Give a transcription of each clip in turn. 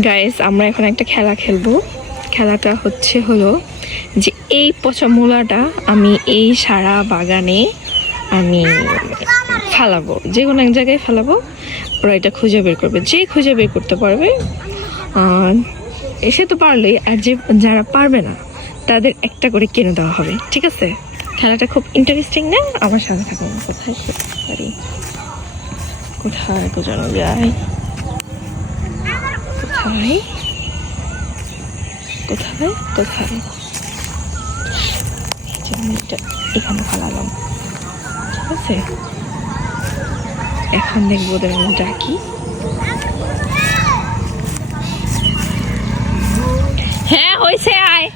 Guys আমরা এখন একটা খেলা খেলব। খেলাটা হচ্ছে হলো যে এই পচা মূলাটা আমি এই সারা বাগানে আমি ফালাবো। যে কোনো এক জায়গায় ফালাবো, ওরা এটা খুঁজে বের করবে। যে খুঁজে বের করতে পারবে এসে তো পারলেই, আর যে, যারা পারবে না, তাদের একটা করে কিনে দেওয়া হবে। ঠিক আছে? খেলাটা খুব ইন্টারেস্টিং না? আমার সাথে থাকুন। কোথায়? পারি কোথায়? বোঝানো যায় কোথায় কোথায় কোথায় এখানে ফালালাম। ঠিক আছে? এখন দেখব ওদের আমি ডাকি হ্যাঁ হয়েছে, আয়।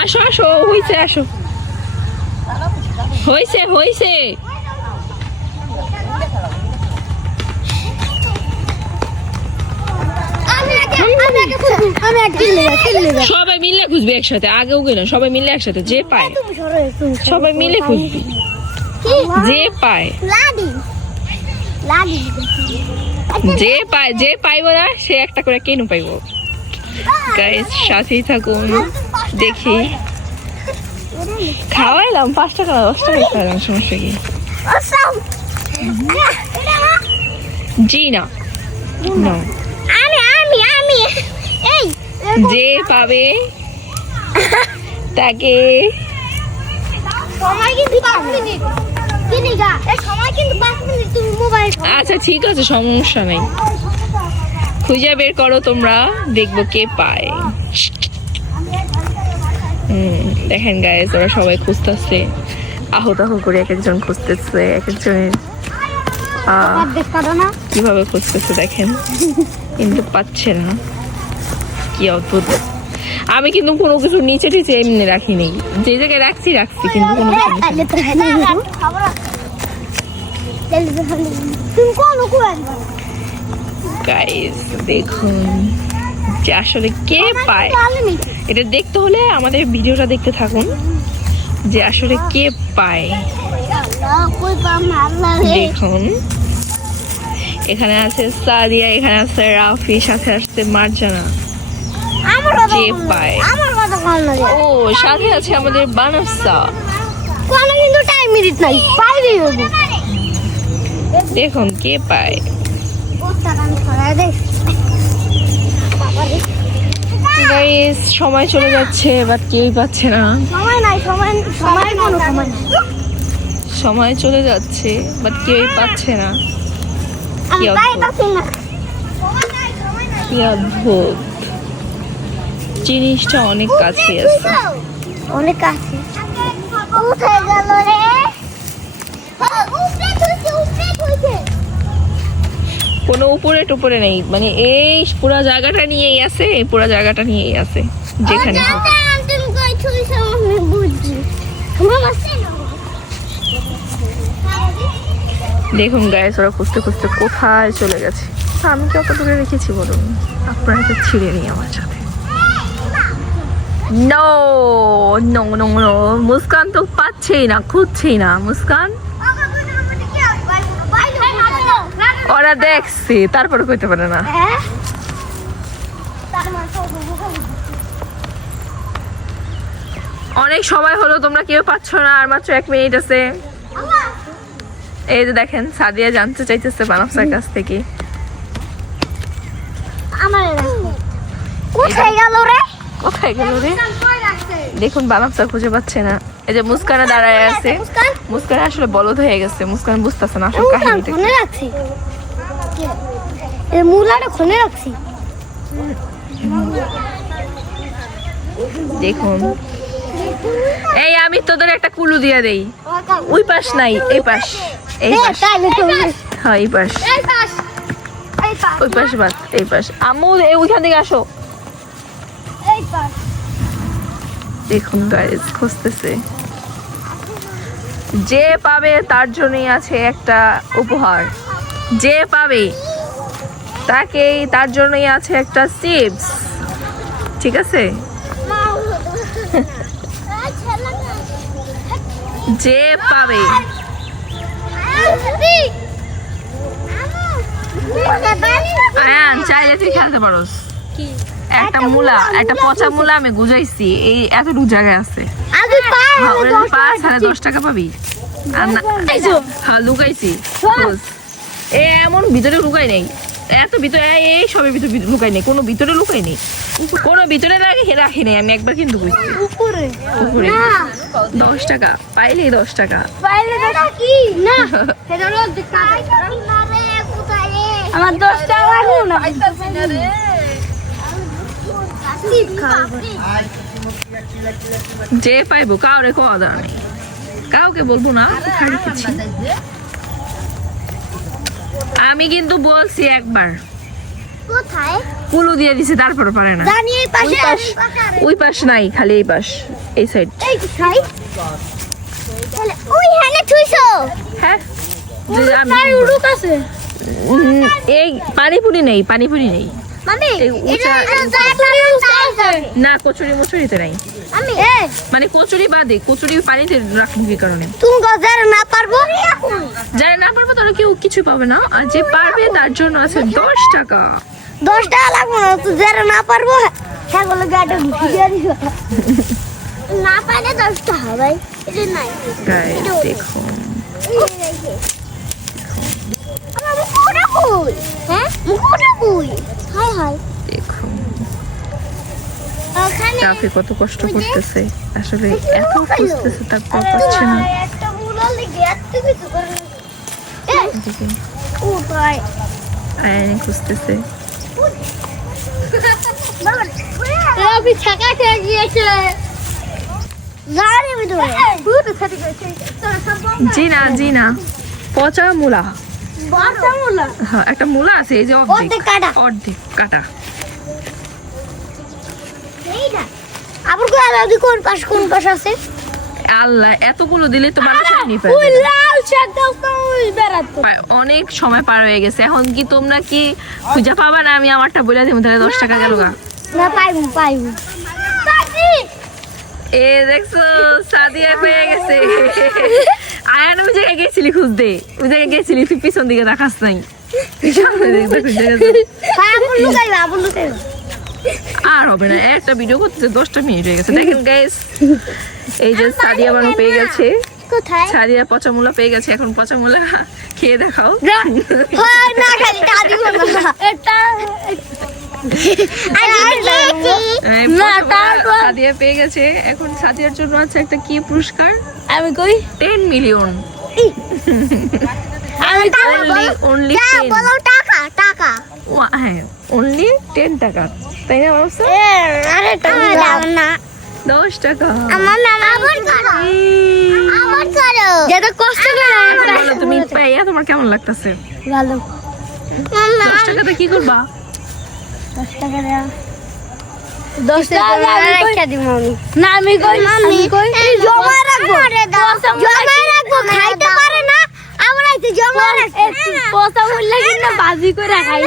আসো আসো, হয়েছে আসো। হয়েছে হয়েছে। সবাই মিলে খুঁজবি একসাথে আগেও গেল সবাই মিলে একসাথে যে পায়। তুমি সরো একটু সবাই মিলে খুঁজবি। যে পায়। যে পায় যে পাইবো না সে একটা করে কেন পাইবো? গাইস সাথেই থাকুন দেখি। খাওয়াইলাম পাঁচ টাকা দশ টাকা খাওয়াইলাম সমস্যা কি? জি না না আমি আমি আমি এই যে পাবে তাকে সময় কিন্তু পাঁচ মিনিট কিনিগা এই সময় কিন্তু পাঁচ মিনিট পাবে তাকে আচ্ছা ঠিক আছে সমস্যা নেই। খুঁজে বের করো তোমরা দেখব কে পায়। হুম দেখেন গায়ে ওরা সবাই খুঁজতেছে। আহত আহ করে এক একজন খুঁজতেছে এক একজনের কীভাবে খুঁজতেছে দেখেন। কিন্তু পাচ্ছে না। কি অদ্ভুত। আমি কিন্তু কোনো কিছু নিচে টিচে এমনি রাখিনি। যে জায়গায় রাখছি রাখছি, কিন্তু কোনো গাইস দেখুন, যে আসলে কে পায়? এটা দেখতে হলে আমাদের ভিডিওটা দেখতে থাকুন। যে আসলে কে পায়? দেখুন। এখানে আছে সাদিয়া, এখানে আছে রাফি, সাথে আসছে মার্জানা। কে পায়? আমার কথা কল না। ও সাথে আছে আমাদের বানাসা কোনো কিন্তু টাইম মিনিট নাই দেখুন কে পায়? গাইস সময় চলে যাচ্ছে বাট কেউই পাচ্ছে না। সময় নাই সময় সময় কোনো সময় নাই। সময় চলে যাচ্ছে বাট কেউই পাচ্ছে না। আমি কি অদ্ভুত। জিনিসটা অনেক কাছে আছে। অনেক কাছে। উঠে গেল রে? কোনো উপরে টুপরে নেই। মানে এই পুরো জায়গাটা নিয়েই আছে পুরো জায়গাটা নিয়েই আছে যেখানে দেখুন গায়ে ওরা খুঁজতে খুঁজতে কোথায় চলে গেছে। আমি কত দূরে রেখেছি বলুন? আপনারা তো ছিঁড়ে নিই আমার সাথে। No no no no Muskan তো পাচ্ছেই না, খুঁজছেই না। মুস্কান? ওরা দেখছে, তারপরে কইতে পারে না। অনেক সময় হলো তোমরা কেউ পাচ্ছ না, আর মাত্র এক মিনিট আছে। এই যে দেখেন, সাদিয়া জানতে চাইতেছে বানাফসার কাছ থেকে। কোথায় গেল রে? কোথায় গেল রে? দেখুন বানাফসার খুঁজে পাচ্ছে না। এই যে মুস্কানে দাঁড়ায় আছে। মুস্কান? আসলে বলদ হয়ে গেছে। মুস্কান বুঝতেছে না আসল কাহিনীটা কি। রাখছি। এ মুলাটা খুনে রাখছি। দেখুন। এই আমি তোদের একটা কুলু দিয়ে দেই। ওই পাশ নাই এই পাশ। এই পাশ। হ্যাঁ এই পাশ। এই পাশ। এই পাশ। ওই পাশ বাদ এই পাশ। আম্মু এই ওইখান থেকে আসো। এই দেখুন গাইজ খুঁজতেছে। যে পাবে, তার জন্যই আছে একটা উপহার। যে পাবে, তাকেই, তার জন্যই আছে একটা চিপস ঠিক আছে? যে পাবে। চাইলে তুই খেলতে পারোস। একটা মূলা একটা পচা মূলা আমি গুজাইছি। এই এতটুকু জায়গায় আছে। হ্যাঁ পাঁচ সাড়ে দশ টাকা পাবি। হ্যাঁ লুকাইছি। এ এমন ভিতরে লুকাই নেই। এত ভিতরে এই- এই সবের ভিতরে ভিতরে লুকাই নেই। কোনো ভিতরে লুকাই নেই। কোনো ভিতরে রাখি রাখি নেই। আমি একবার কিন্তু বুঝছি উপরে। উপরে। দশ টাকা। পাইলেই দশ টাকা। কি? না। আমার দশ টাকা না। যে পাইবো কাউরে কোয়া দেওয়া নেই। কাউকে বলব না আমি কিন্তু বলছি একবার। কোথায়? কুলু দিয়ে দিছে তারপর পারে না। জানি এই পাশে ওই পাশ নাই খালি এই পাশ এই সাইড এই খাই। তাহলে ওই হ্যানে থুইছো হ্যাঁ। তার উড়ুক আছে। এই পানিপুরি নেই পানিপুরি নেই। না কচুরি মচুরিতে নাই। মানে কচুরি বাদে কচুরি পানিতে রাখুন কি কারণে। তুমি গজার না পারব যারা না পারবে তারা কেউ কিছু পাবে না। আর যে পারবে তার জন্য আছে দশ টাকা। দশ টাকা লাগবে না তুই যারা না পারব হ্যাঁ না পারে দশ টাকা ভাই এটা নাই। মুখটা কই হ্যাঁ? মুখটা কই হাই হাই। দেখুন ওখানে কত কষ্ট করতেছে। আসলে এত খুঁজতেছে তারপর পাচ্ছে না। একটা মুলা লেগে এত কিছু করে এই এদিকে। ও ভাই। আয়ানি খুঁজতেছে। জানি ভিতরে দুধ খেতে গেছে জি না জি না পচা মুলা। হ্যাঁ একটা মূলা আছে এই যে অর্ধেক। অর্ধেক কাটা। অর্ধেক কাটা। আবার কই আলাদা কোন পাশ কোন পাশ আছে? আল্লাহ এতগুলো দিলে তো মানুষ অনেক সময় পার হয়ে গেছে। এখন কি তোমরা কি খুঁজে পাবা না আমি আমারটা বলে দিব তাহলে দশ টাকা গেল না পাইবো পাইবো। এ দেখছ সাদিয়া পেয়ে গেছে। আয়ান ওই জায়গায় গেছিলি খুঁজতে। ওই জায়গায় গেছিলি তুই পিছন দিকে দেখাস নাই। লুকাইবা আর হবে না একটা ভিডিও করতেছে দশটা মিনিট হয়ে গেছে। দেখেন গাইস এই যে সাদিয়া বানু পেয়ে গেছে। কোথায়? সাদিয়া পচামুলা পেয়ে গেছে এখন পচামুলা খেয়ে দেখাও। না খালি এটা সাদিয়া পেয়ে গেছে। এখন সাদিয়ার জন্য আছে একটা কি পুরস্কার? আমি কই? টেন মিলিয়ন অনলি টাকা টাকা হ্যাঁ অনলি টেন টাকা। তাই না বাবসা আরে টাকা দাও না। দশ টাকা। আমার নাম আবার করো আবার করো যেটা কষ্ট করে তুমি পাইয়া তোমার কেমন লাগতেছে? ভালো। দশ টাকাতে কি করবা? দশ টাকা দাও দশ টাকা রেখে দিব আমি। না আমি কই আমি কই জমা রাখব। জমা রাখব। খাইতে পারে না আমরা জমা রাখব। পোষা বললে কিন্তু বাজি করে খাই।